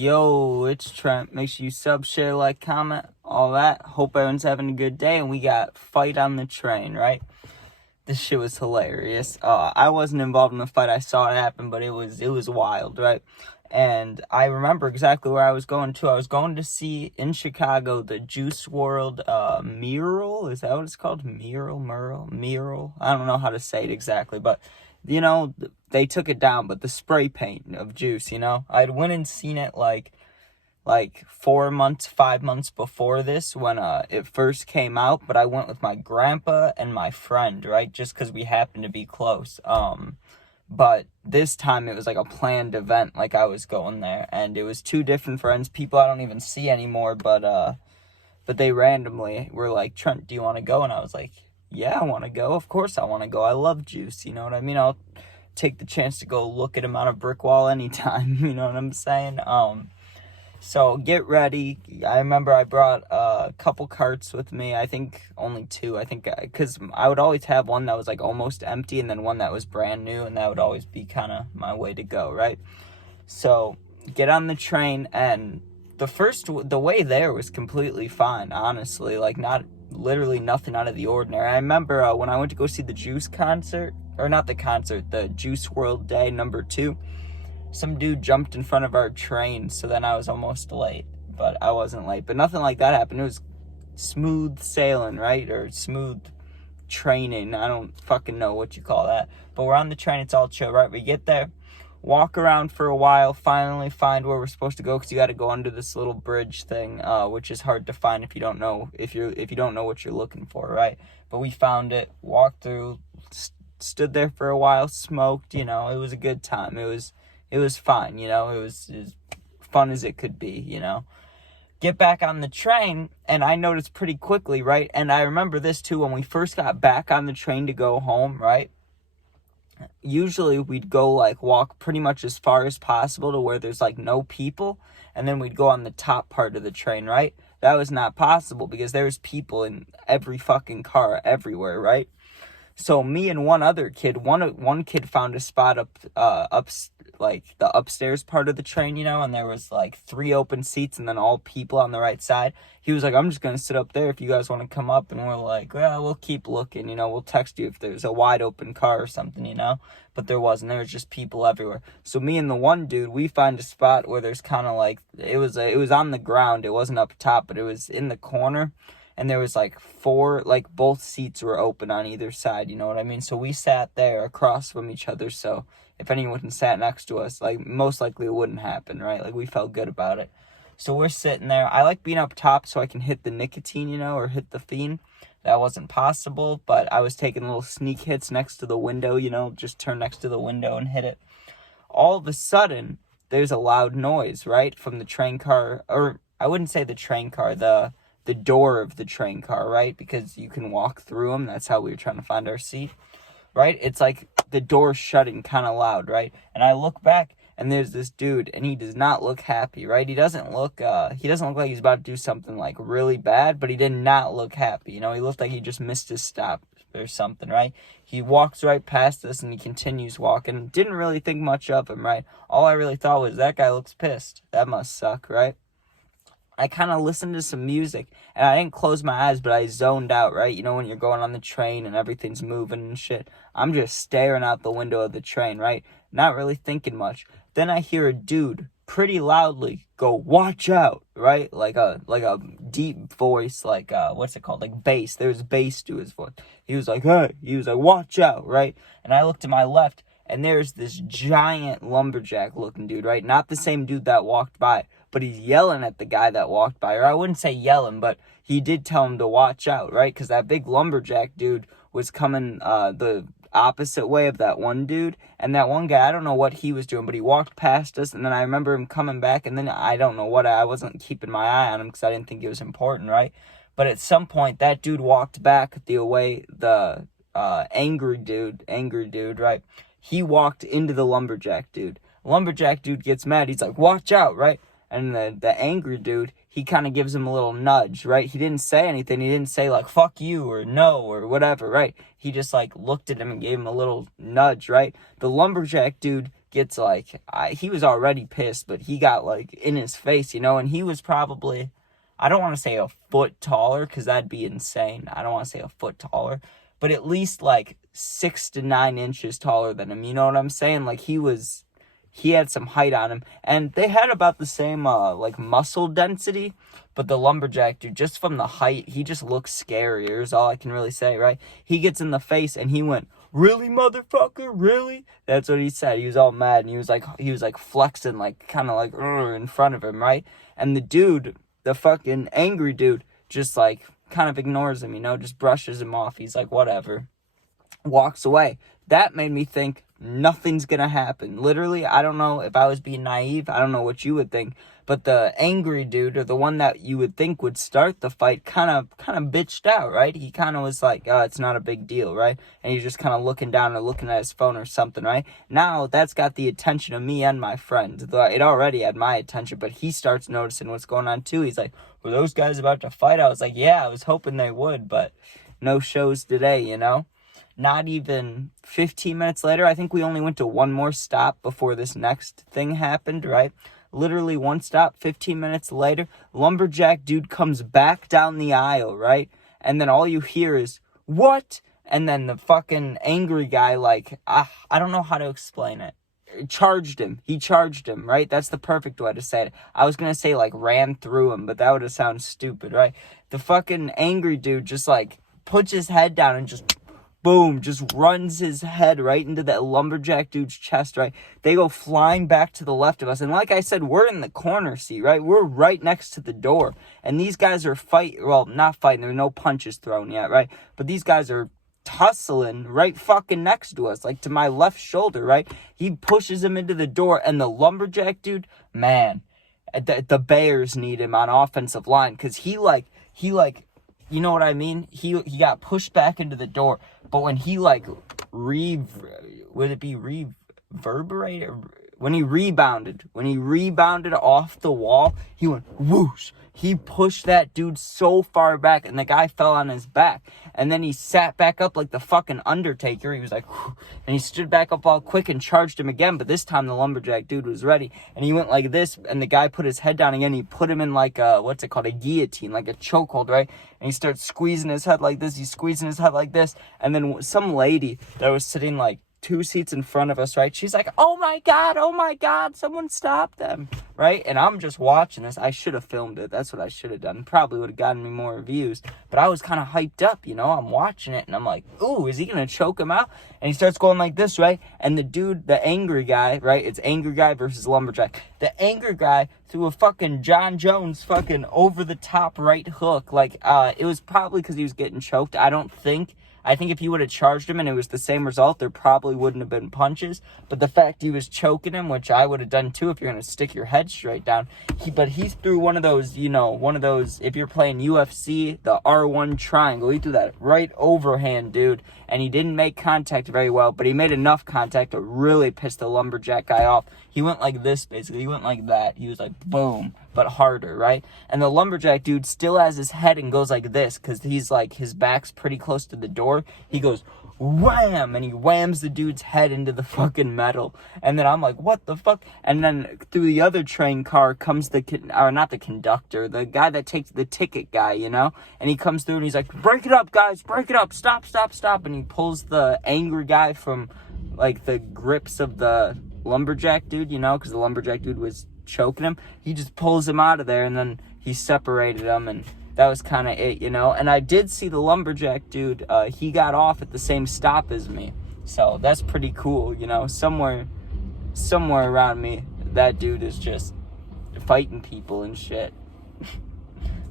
Yo, it's Trent. Make sure you sub, share, like, comment, all that. Hope everyone's having a good day. And we got fight on the train, right? This shit was hilarious. I wasn't involved in the fight. I saw it happen, but it was wild, right? And I remember exactly where I was going to. I was going to see in Chicago the Juice World mural. Is that what it's called? Mural. I don't know how to say it exactly, but they took it down. But the spray paint of Juice, I'd went and seen it like 5 months before this when it first came out, but I went with my grandpa and my friend, right? Just because we happened to be close. But this time it was like a planned event, like I was going there, and it was two different friends, people I don't even see anymore, but they randomly were like, Trent, do you want to go? And I was like, yeah, I want to go. Of course I want to go. I love Juice, you know what I mean? I'll take the chance to go look at him on a brick wall anytime, you know what I'm saying? So get ready. I remember I brought a couple carts with me. I think only two. Because I would always have one that was like almost empty and then one that was brand new. And that would always be kind of my way to go, right? So get on the train. And the way there was completely fine, honestly. Like literally nothing out of the ordinary. I remember when I went to go see the Juice concert. Or not the concert, the Juice World Day #2. Some dude jumped in front of our train, so then I was almost late, but I wasn't late. But nothing like that happened. It was smooth sailing, right? Or smooth training. I don't fucking know what you call that. But we're on the train. It's all chill, right? We get there, walk around for a while, finally find where we're supposed to go because you got to go under this little bridge thing, which is hard to find if you don't know if you don't know what you're looking for, right? But we found it, walked through, stood there for a while, smoked. It was a good time. It was fine, it was as fun as it could be, Get back on the train, and I noticed pretty quickly, right? And I remember this, too, when we first got back on the train to go home, right? Usually, we'd go, walk pretty much as far as possible to where there's, no people, and then we'd go on the top part of the train, right? That was not possible because there was people in every fucking car everywhere, right? So me and one other kid, one kid found a spot up the upstairs part of the train, and there was 3 open seats and then all people on the right side. He was like, I'm just going to sit up there if you guys want to come up. And we're like, well, we'll keep looking, we'll text you if there's a wide open car or something, But there wasn't. There was just people everywhere. So me and the one dude, we find a spot where there's kind of it was on the ground. It wasn't up top, but it was in the corner. And there was 4, both seats were open on either side, you know what I mean? So we sat there across from each other, so if anyone sat next to us, most likely it wouldn't happen, right? We felt good about it. So we're sitting there. I like being up top so I can hit the nicotine, or hit the fiend. That wasn't possible, but I was taking little sneak hits next to the window, just turn next to the window and hit it. All of a sudden, there's a loud noise, right, from the train car, or I wouldn't say the train car, the door of the train car, right? Because you can walk through them. That's how we were trying to find our seat, right? It's the door shutting kind of loud, right? And I look back and there's this dude and he does not look happy, right? He doesn't look like he's about to do something really bad, but he did not look happy. He looked like he just missed his stop or something, right? He walks right past us and he continues walking. Didn't really think much of him, right? All I really thought was that guy looks pissed. That must suck, right? I kind of listened to some music, and I didn't close my eyes, but I zoned out, right? When you're going on the train and everything's moving and shit. I'm just staring out the window of the train, right? Not really thinking much. Then I hear a dude pretty loudly go, watch out, right? Like a deep voice, what's it called? Bass. There's bass to his voice. He was like, hey. He was like, watch out, right? And I looked to my left, and there's this giant lumberjack looking dude, right? Not the same dude that walked by. But he's yelling at the guy that walked by. Or I wouldn't say yelling, but he did tell him to watch out, right? Because that big lumberjack dude was coming the opposite way of that one dude. And that one guy, I don't know what he was doing, but he walked past us. And then I remember him coming back. And then I don't know what, I wasn't keeping my eye on him because I didn't think it was important, right? But at some point, that dude walked back the angry dude, right? He walked into the lumberjack dude. Lumberjack dude gets mad. He's like, watch out, right? And the angry dude, he kind of gives him a little nudge, right? He didn't say anything. He didn't say, fuck you or no or whatever, right? He just, looked at him and gave him a little nudge, right? The lumberjack dude gets, like, he was already pissed, but he got, like, in his face, you know, and he was probably, I don't want to say a foot taller, because that'd be insane. I don't want to say a foot taller, but at least, like, 6 to 9 inches taller than him, you know what I'm saying? Like, he had some height on him, and they had about the same, like, muscle density, but the Lumberjack dude, just from the height, he just looks scarier, is all I can really say, right? He gets in the face, and he went, "Really, motherfucker, really?" That's what he said. He was all mad, and he was like flexing, like, kind of like, in front of him, right? And the dude, the fucking angry dude, just, like, kind of ignores him, you know, just brushes him off. He's like, whatever. Walks away. That made me think nothing's gonna happen. Literally, I don't know if I was being naive. I don't know what you would think. But the angry dude, or the one that you would think would start the fight, kind of bitched out, right? He kind of was like, oh, it's not a big deal, right? And he's just kind of looking down or looking at his phone or something, right? Now, that's got the attention of me and my friend. It already had my attention, but he starts noticing what's going on, too. He's like, were those guys about to fight? I was like, yeah, I was hoping they would, but no shows today, you know? Not even 15 minutes later, I think we only went to one more stop before this next thing happened, right? Literally one stop, 15 minutes later, Lumberjack dude comes back down the aisle, right? And then all you hear is, "What?" And then the fucking angry guy, like, I don't know how to explain it. He charged him, right? That's the perfect way to say it. I was gonna say, like, ran through him, but that would have sounded stupid, right? The fucking angry dude just, like, puts his head down and just boom, just runs his head right into that Lumberjack dude's chest, right? They go flying back to the left of us. And like I said, we're in the corner seat, right? We're right next to the door. And these guys are not fighting. There are no punches thrown yet, right? But these guys are tussling right fucking next to us, like to my left shoulder, right? He pushes him into the door, and the Lumberjack dude, man, the Bears need him on offensive line, because he you know what I mean? He got pushed back into the door, but when he reverberated? When he rebounded off the wall, he went whoosh. He pushed that dude so far back, and the guy fell on his back. And then he sat back up like the fucking Undertaker. He was like, whew, and he stood back up all quick and charged him again. But this time the Lumberjack dude was ready, and he went like this, and the guy put his head down again. He put him in like a, what's it called, a guillotine, like a chokehold, right? And he starts squeezing his head like this. He's squeezing his head like this. And then some lady that was sitting like 2 seats in front of us, right? She's like, oh my God, someone stop them, right? And I'm just watching this. I should have filmed it. That's what I should have done. Probably would have gotten me more views. But I was kind of hyped up, you know? I'm watching it, and I'm like, ooh, is he going to choke him out? And he starts going like this, right? And the dude, the angry guy, right? It's angry guy versus Lumberjack. The angry guy threw a fucking John Jones fucking over-the-top right hook. Like, it was probably because he was getting choked. I think if he would have charged him and it was the same result, there probably wouldn't have been punches. But the fact he was choking him, which I would have done too if you're going to stick your head straight down. But he threw one of those, if you're playing UFC, the R1 triangle. He threw that right overhand, dude. And he didn't make contact very well, but he made enough contact to really piss the Lumberjack guy off. He went like this, basically. He went like that. He was like, boom, but harder, right? And the Lumberjack dude still has his head and goes like this, because he's like, his back's pretty close to the door. He goes, wham, and he whams the dude's head into the fucking metal. And then I'm like, what the fuck? And then through the other train car comes not the conductor, the guy that takes the ticket guy, you know? And he comes through and he's like, break it up, guys, break it up, stop. And he pulls the angry guy from, like, the grips of the Lumberjack dude, you know? Because the Lumberjack dude was choking him. He just pulls him out of there, and then he separated him, and that was kind of it, you know? And I did see the Lumberjack dude, he got off at the same stop as me. So that's pretty cool, you know? Somewhere around me, that dude is just fighting people and shit.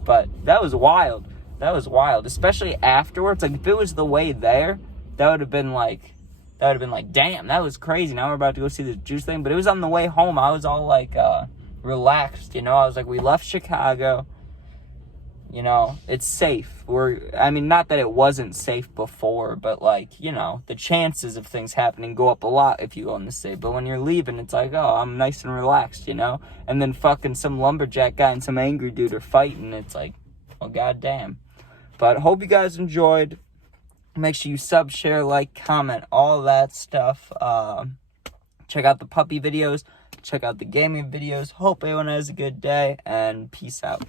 But that was wild. Especially afterwards. Like, if it was the way there, that would have been like, damn, that was crazy. Now we're about to go see this juice thing. But it was on the way home. I was all like, relaxed, you know? I was like, we left Chicago. You know, it's safe. Not that it wasn't safe before, but, like, you know, the chances of things happening go up a lot if you go in the city. But when you're leaving, it's like, oh, I'm nice and relaxed, you know? And then fucking some Lumberjack guy and some angry dude are fighting. It's like, well, goddamn. But hope you guys enjoyed. Make sure you sub, share, like, comment, all that stuff. Check out the puppy videos. Check out the gaming videos. Hope everyone has a good day, and peace out.